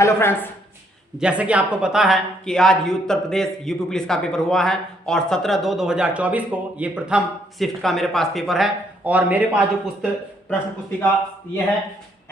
Hello friends, जैसे कि आपको पता है कि आज उत्तर प्रदेश यूपी पुलिस का पेपर हुआ है और 17/2/2024 को ये प्रथम शिफ्ट का मेरे पास पेपर है। और मेरे पास जो प्रश्न पुस्तिका ये है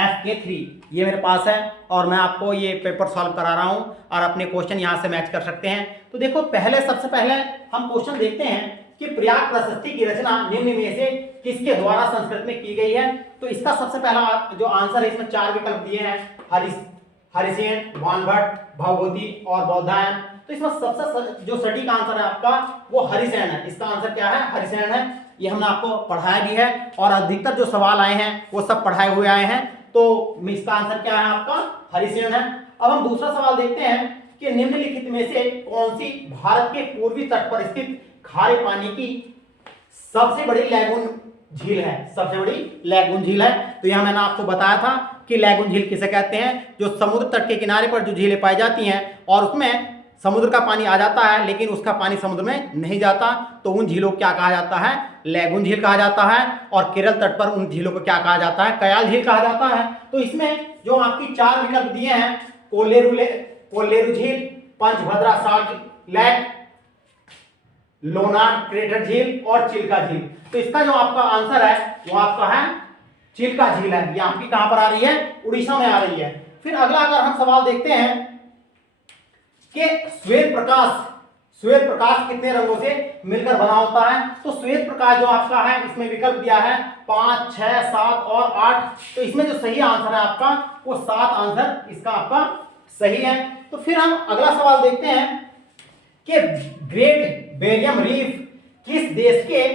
FK3, ये मेरे पास है और मैं आपको ये पेपर सॉल्व करा रहा हूँ और अपने क्वेश्चन यहाँ से मैच कर सकते हैं। तो देखो, सबसे पहले हम क्वेश्चन देखते हैं कि प्रयाग प्रशस्ति की रचना निम्न में से किसके द्वारा संस्कृत में की गई है। तो इसका सबसे पहला जो आंसर है, इसमें 4 विकल्प दिए हैं, हरिसेन, वानभट्ट, भवभूति और बौधायन। तो इसमें सबसे जो सटीक आंसर है आपका वो हरिसेन है। इसका आंसर क्या है? हरिसेन है। ये हमने आपको पढ़ाया भी है और अधिकतर जो सवाल आए हैं वो सब पढ़ाए हुए आए हैं। तो इसका आंसर क्या है आपका? हरिसेन है। अब हम दूसरा सवाल देखते हैं कि निम्नलिखित में से कौन सी भारत के पूर्वी तट पर स्थित खारे पानी की सबसे बड़ी लैगून झील है? सबसे बड़ी लैगून झील है। तो यहां मैंने आपको बताया था कि लैगून झील किसे कहते हैं? जो समुद्र तट के किनारे पर जो झीलें पाई जाती हैं और उसमें समुद्र का पानी आ जाता है लेकिन उसका पानी समुद्र में नहीं जाता, तो उन झीलों को क्या कहा जाता है? लैगून झील कहा जाता है। और केरल तट पर उन झीलों को क्या कहा जाता है? कयाल झील कहा जाता है। तो इसमें जो आपकी 4 विकल्प दिए हैं, कोलेरू झील, Pachbhadra salt lack, Lonar crater झील और चिल्का झील। तो इसका जो आपका आंसर है वो आपका है चिल्का झील है। ये आपकी कहां पर आ रही है? उड़ीसा में आ रही है। फिर अगला अगर हम सवाल देखते हैं कि श्वेत प्रकाश कितने रंगों से मिलकर बना होता है। तो श्वेत प्रकाश जो आपका है, इसमें विकल्प दिया है 5, 6, 7 और 8। तो इसमें जो सही आंसर है आपका वो 7 आंसर इसका आपका सही है। तो फिर हम अगला सवाल देखते हैं कि ग्रेट बैरियर रीफ किस देश के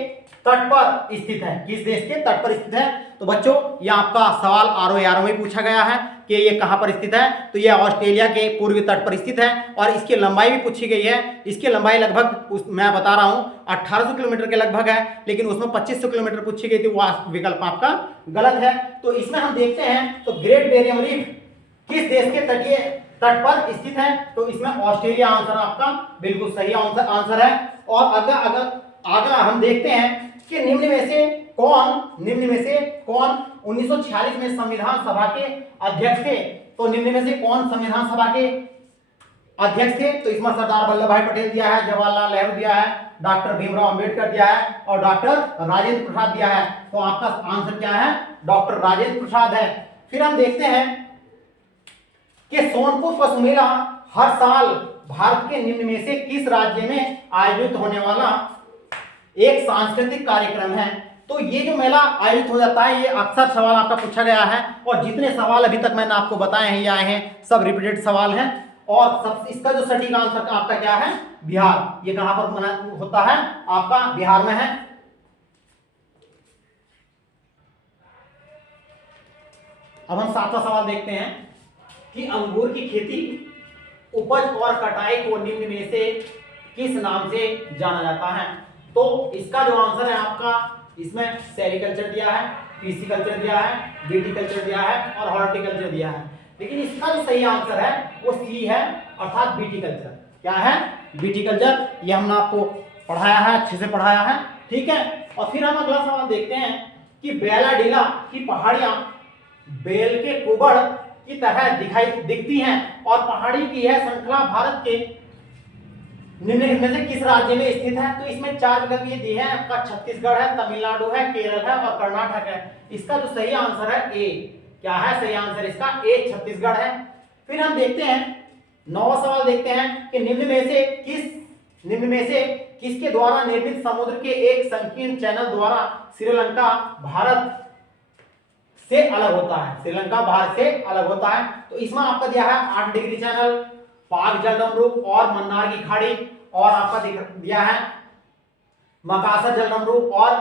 तट पर स्थित है? किस देश के तट पर स्थित है? तो बच्चों, ये आपका सवाल RO में पूछा गया है कि ये कहां पर स्थित है। तो ये ऑस्ट्रेलिया के पूर्वी तट पर स्थित है और इसकी लंबाई भी पूछी गई है। इसकी लंबाई लगभग मैं बता रहा हूं 1800 किलोमीटर के लगभग है, लेकिन उसमें 2500 किलोमीटर पूछी गई थी। वो विकल्प आपका गलत है। तो इसमें हम देखते हैं तो ग्रेट बैरियर रीफ किस देश के तटीय तट पर स्थित है? तो इसमें ऑस्ट्रेलिया आंसर आपका बिल्कुल सही आंसर है। और अगर हम देखते हैं कि निम्न में से कौन 1946 में संविधान सभा के अध्यक्ष थे? तो निम्न में से कौन संविधान सभा के अध्यक्ष थे? तो इसमें सरदार वल्लभ भाई पटेल दिया है, जवाहरलाल नेहरू दिया है, डॉक्टर भीमराव अंबेडकर दिया है और डॉक्टर राजेंद्र प्रसाद दिया है। तो आपका आंसर क्या है? डॉक्टर राजेंद्र प्रसाद है। फिर हम देखते हैं कि सोनपुर पशु मेला हर साल भारत के निम्न में से किस राज्य में आयोजित होने वाला एक सांस्कृतिक कार्यक्रम है? तो ये जो मेला आयोजित हो जाता है, ये अक्सर सवाल आपका पूछा गया है और जितने सवाल अभी तक मैंने आपको बताए हैं ये आए हैं, सब रिपीटेड सवाल हैं। और इसका जो सटीक आंसर आपका क्या है? बिहार। ये कहां पर होता है? आपका बिहार में है। अब हम 7वां सवाल देखते हैं कि अंगूर की खेती, उपज और कटाई को निम्न में से किस नाम से जाना जाता है? तो इसका जो आंसर है आपका, इसमें सेरिकल्चर दिया है, पिसिकल्चर दिया है, विटिकल्चर दिया है और हॉर्टिकल्चर दिया है। लेकिन इसका जो सही आंसर है वो सी है, अर्थात विटिकल्चर। क्या है? विटिकल्चर। ये हमने आपको पढ़ाया है, अच्छे से पढ़ाया है, ठीक है। और फिर हम अगला सवाल देखते हैं कि बेलाडीला की पहाड़ियां बेल के कुबड़ की तरह दिखती हैं और पहाड़ी की यह श्रृंखला भारत के निम्नलिखित में से किस राज्य में स्थित है? तो इसमें 4 विकल्प ये दिए हैं आपका, छत्तीसगढ़ है, तमिलनाडु है, केरल है और कर्नाटक है। इसका जो सही आंसर है ए। क्या है सही आंसर इसका? ए, छत्तीसगढ़ है। फिर हम देखते हैं 9वां सवाल देखते हैं कि निम्न में से किसके द्वारा निर्मित समुद्र के एक संकीर्ण चैनल द्वारा श्रीलंका भारत से अलग होता है? श्रीलंका भारत से अलग होता है। तो इसमें आपका दिया है 8 डिग्री चैनल, पाक जलदमरूप और मन्नार की खाड़ी, और आपका दिया है मकासर जलदमरूप और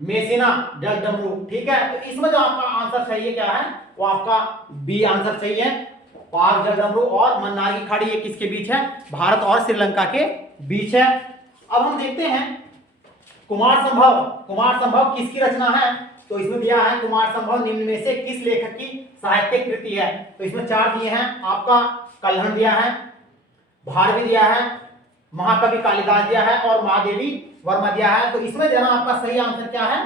मेसिना जलदमरूप, ठीक है। तो इसमें जो आपका आंसर सही है क्या है? वो आपका बी आंसर सही है। पाक जलदमरूप और मन्नार की खाड़ी ये किसके बीच है? भारत और श्रीलंका के बीच है। अब हम देखते हैं कुमार संभव किसकी रचना है? तो इसमें दिया है कुमार संभव निम्न में से किस लेखक की साहित्यिक कृति है? तो इसमें 4 दिए हैं आपका, कल्हण दिया है, भारवी दिया है, महाकवि कालिदास दिया है और महादेवी वर्मा दिया है। तो इसमें देना आपका सही आंसर क्या है?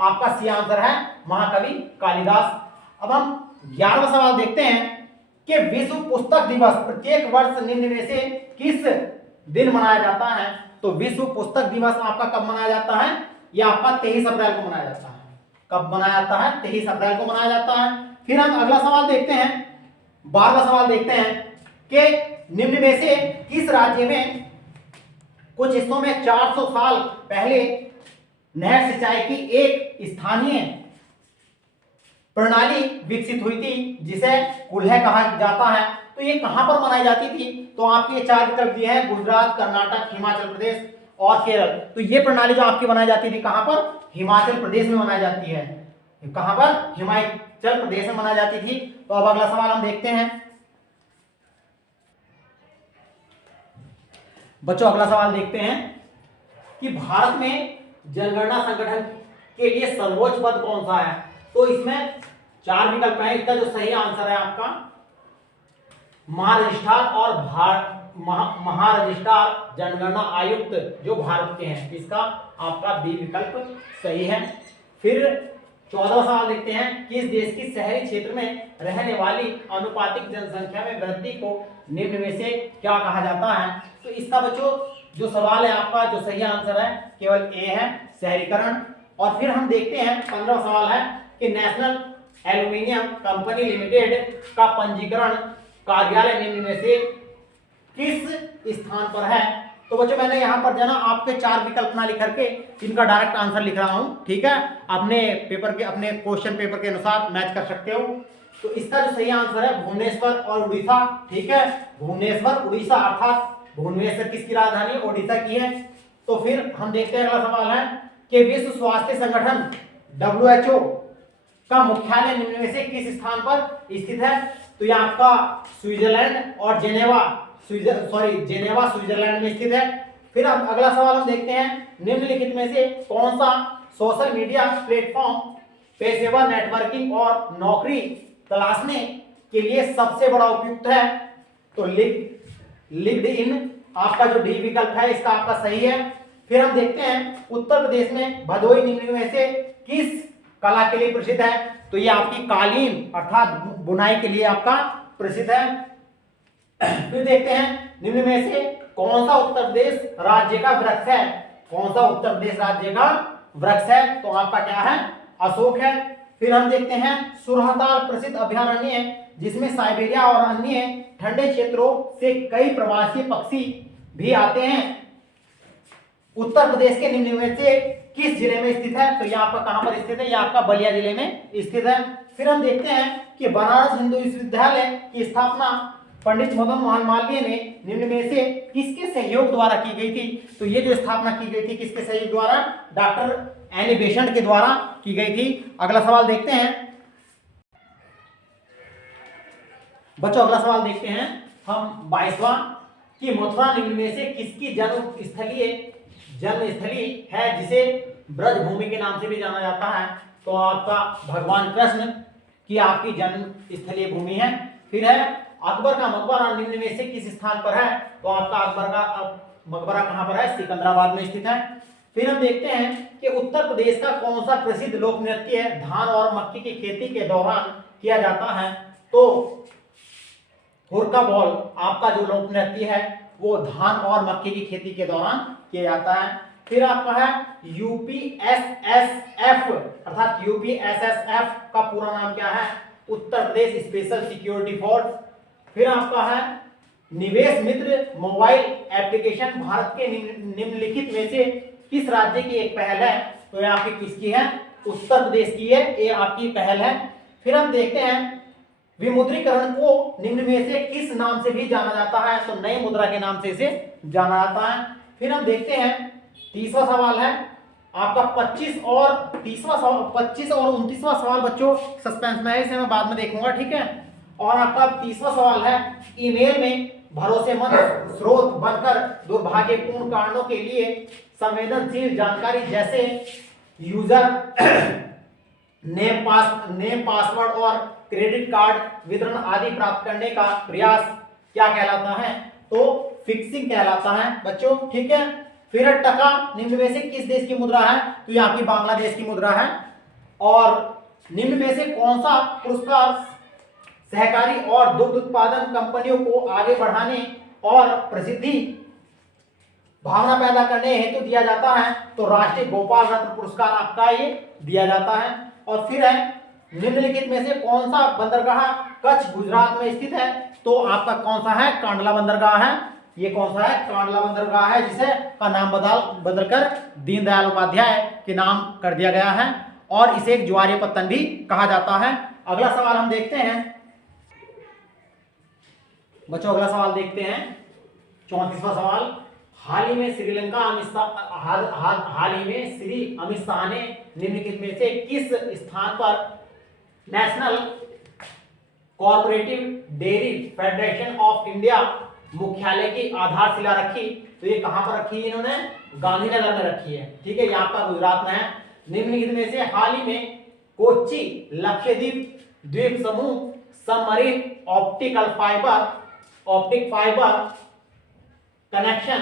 आपका सी आंसर है महाकवि कालिदास। अब हम 11वां सवाल देखते हैं कि विश्व पुस्तक दिवस प्रत्येक वर्ष निम्न में से किस दिन मनाया जाता है? तो विश्व पुस्तक दिवस आपका कब मनाया जाता है? यह आपका 23 अप्रैल को मनाया जाता है। कब मनाया जाता है? 23 अप्रैल को मनाया जाता है। फिर हम अगला सवाल देखते हैं, 12वां सवाल देखते हैं कि निम्न में से किस राज्य में कुछ हिस्सों में 400 साल पहले नहर सिंचाई की एक स्थानीय प्रणाली विकसित हुई थी जिसे कुल्हे कहा जाता है? तो ये कहां पर मनाई जाती थी? तो आपके ये चार विकल्प दिए हैं, गुजरात, कर्नाटक, हिमाचल प्रदेश और केरल। तो ये प्रणाली जो आपकी बनाई जाती थी कहां पर? हिमाचल प्रदेश में बनाई जाती है। कहां पर? हिमाचल प्रदेश में बनाई जाती थी। तो अब अगला सवाल हम देखते हैं बच्चों, अगला सवाल देखते हैं कि भारत में जनगणना संगठन के लिए सर्वोच्च पद कौन सा है? तो इसमें चार विकल्प हैं। इसका जो सही आंसर है आपका महारजिस्ट्रार और महारजिस्ट्रार जनगणना आयुक्त जो भारत के हैं, इसका आपका बी विकल्प सही है। फिर 14वां सवाल देखते हैं, किस देश की शहरी क्षेत्र में रहने वाली अनुपातिक जनसंख्या में वृद्धि को निम्न में से क्या कहा जाता है? तो इसका बच्चों जो सवाल है आपका जो सही आंसर है केवल ए है, शहरीकरण। और फिर हम देखते हैं 15वां सवाल है कि नेशनल एल्यूमिनियम कंपनी लिमिटेड का पंजीकरण कार्यालय निम्न में से किस स्थान पर है? तो बच्चों मैंने यहाँ पर जना आपके चार विकल्प ना लिख करके इनका डायरेक्ट आंसर लिख रहा हूँ, ठीक है? अपने पेपर के अपने क्वेश्चन पेपर के अनुसार मैच कर सकते हो। तो इसका जो सही आंसर है भुवनेश्वर और उड़ीसा, ठीक है? भुवनेश्वर उड़ीसा, अर्थात भुवनेश्वर किसकी राजधानी है? ओडिशा की है। तो फिर हम देखते हैं अगला सवाल है कि विश्व स्वास्थ्य संगठन WHO का मुख्यालय निम्न में से किस स्थान पर स्थित है? तो ये आपका स्विट्जरलैंड और जेनेवा स्विट्जरलैंड में स्थित है। फिर अब अगला सवाल हम देखते हैं, निम्नलिखित में से कौन सा सोशल मीडिया प्लेटफॉर्म पेशेवर नेटवर्किंग और नौकरी तलाशने के लिए सबसे बड़ा उपयुक्त है? तो लिंक्डइन आपका जो डी विकल्प है इसका आपका सही है। फिर हम देखते हैं उत्तर प्रदेश में भदोही निम्न में से किस कला के लिए प्रसिद्ध है? तो ये आपकी कालीन अर्थात बुनाई के लिए आपका प्रसिद्ध है। फिर देखते हैं निम्न में से कौन सा उत्तर प्रदेश राज्य का वृक्ष है? कौन सा उत्तर प्रदेश राज्य का वृक्ष है? तो आपका क्या है? अशोक है। फिर हम देखते हैं सुरहताल प्रसिद्ध अभयारण्य है जिसमें साइबेरिया और अन्य ठंडे क्षेत्रों से कई प्रवासी पक्षी भी आते हैं, उत्तर प्रदेश के निम्न में से किस जिले में स्थित है? तो ये आपका कहां पर स्थित है? ये आपका बलिया जिले में स्थित है। फिर हम देखते हैं कि बनारस हिंदू विश्वविद्यालय की स्थापना पंडित मदन मोहन मालवीय ने निम्न में से किसके सहयोग द्वारा की गई थी? तो ये जो स्थापना की गई थी किसके सहयोग द्वारा? डॉक्टर एनी बेसेंट के द्वारा की गई थी। अगला सवाल देखते हैं बच्चों, अगला सवाल देखते हैं हम 22वां कि मथुरा निम्न में से किसकी जन्मस्थली है जिसे ब्रजभूमि के नाम से भी जाना जाता है? तो आपका भगवान कृष्ण की आपकी जन्मस्थलीय भूमि है। फिर है अकबर का मकबरा निम्न में से किस स्थान पर है? तो आपका अकबर का मकबरा कहां पर है? सिकंदराबाद में स्थित है। फिर हम देखते हैं कि उत्तर प्रदेश का कौन सा प्रसिद्ध लोक नृत्य धान और मक्की की खेती के दौरान किया जाता है? तो हुरका बॉल आपका जो लोक नृत्य है वो धान और मक्की की खेती के दौरान किया जाता है। फिर आपका है यूपीएसएसएफ अर्थात यूपीएसएसएफ का पूरा नाम क्या है? Uttar Pradesh special security force. फिर आपका है निवेश मित्र मोबाइल एप्लीकेशन भारत के निम्नलिखित में से किस राज्य की एक पहल है? तो ये आपकी किसकी है? उत्तर प्रदेश की है, ये आपकी पहल है। फिर हम देखते हैं विमुद्रीकरण को निम्न में से किस नाम से भी जाना जाता है? तो नई मुद्रा के नाम से इसे जाना जाता है। फिर हम देखते हैं 30वां सवाल है आपका 25 और 29वां सवाल बच्चों सस्पेंस में है, इसे मैं बाद में देखूंगा, ठीक है? और आपका 30वां सवाल है ईमेल में भरोसेमंद स्रोत बनकर दुर्भाग्यपूर्ण कारणों के लिए संवेदनशील जानकारी जैसे यूजर नेम पासवर्ड और क्रेडिट कार्ड वितरण आदि प्राप्त करने का प्रयास क्या कहलाता है? तो फिक्सिंग कहलाता है बच्चों, ठीक है? फिर टका निम्न में से किस देश की मुद्रा है? तो ये आपकी बांग्लादेश की मुद्रा है। और निम्न में से कौन सा पुरस्कार सहकारी और दुग्ध उत्पादन कंपनियों को आगे बढ़ाने और प्रसिद्धि भावना पैदा करने हेतु दिया जाता है। तो राष्ट्रीय गोपाल रत्न पुरस्कार आपका ये दिया जाता है। और फिर है निम्नलिखित में से कौन सा बंदरगाह कच्छ गुजरात में स्थित है? तो आपका कौन सा है? कांडला बंदरगाह है। ये कौन सा है? कांडला बंदरगाह है, जिसे का नाम बदलकर दीनदयाल उपाध्याय के नाम कर दिया गया है और इसे एक ज्वारीय पत्तन भी कहा जाता है। अगला सवाल हम देखते हैं बच्चों, अगला सवाल देखते हैं 34वां सवाल। हाल ही में श्री अमित शाह ने निम्नलिखित में से किस स्थान पर national cooperative dairy federation of India मुख्यालय की आधारशिला रखी? तो ये कहां पर रखी है इन्होंने? गांधीनगर में रखी है। ठीक है, ये आपका गुजरात में है। निम्नलिखित में से हाल ही में कोच्चि लक्षद्वीप द्वीप समूह सबमरीन ऑप्टिक फाइबर कनेक्शन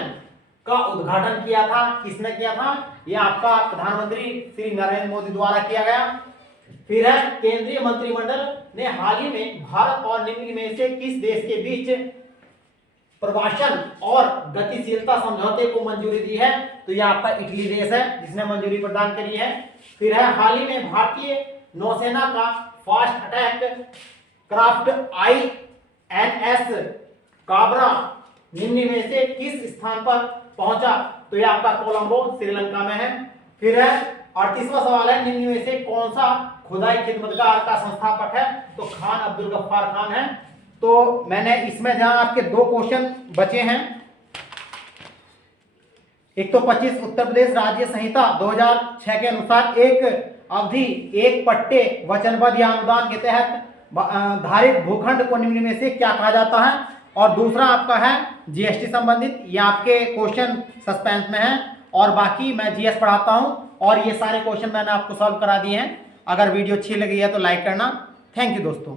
का उद्घाटन किया था? किसने किया था? यह आपका प्रधानमंत्री श्री नरेंद्र मोदी द्वारा किया गया। फिर है केंद्रीय मंत्रिमंडल ने हाल ही में भारत और निम्न में से किस देश के बीच प्रवासन और गतिशीलता समझौते को मंजूरी दी है? तो यह आपका इटली देश है जिसने मंजूरी प्रदान करी है। फिर है हाल ही में भारतीय नौसेना का fast attack craft INS Kabra निम्न में से किस स्थान पर पहुंचा? तो यह आपका कोलंबो श्रीलंका में है। फिर है 38वां सवाल है, निम्न में से कौन सा खुदाई खिदमतगार का संस्थापक है? तो खान अब्दुल गफ्फार खान है। तो मैंने इसमें जहां आपके 2 क्वेश्चन बचे हैं, एक तो 25 उत्तर प्रदेश राज्य संहिता 2006 के अनुसार एक अवधि एक पट्टे वचनबद्ध या अनुदान के तहत धारित भूखंड को निम्न में से क्या कहा जाता है? और दूसरा आपका है GST संबंधित, ये आपके क्वेश्चन सस्पेंस में है और बाकी मैं GS पढ़ाता हूं और ये सारे क्वेश्चन मैंने आपको सॉल्व करा दिए हैं। अगर वीडियो अच्छी लगी है तो लाइक करना। थैंक यू दोस्तों।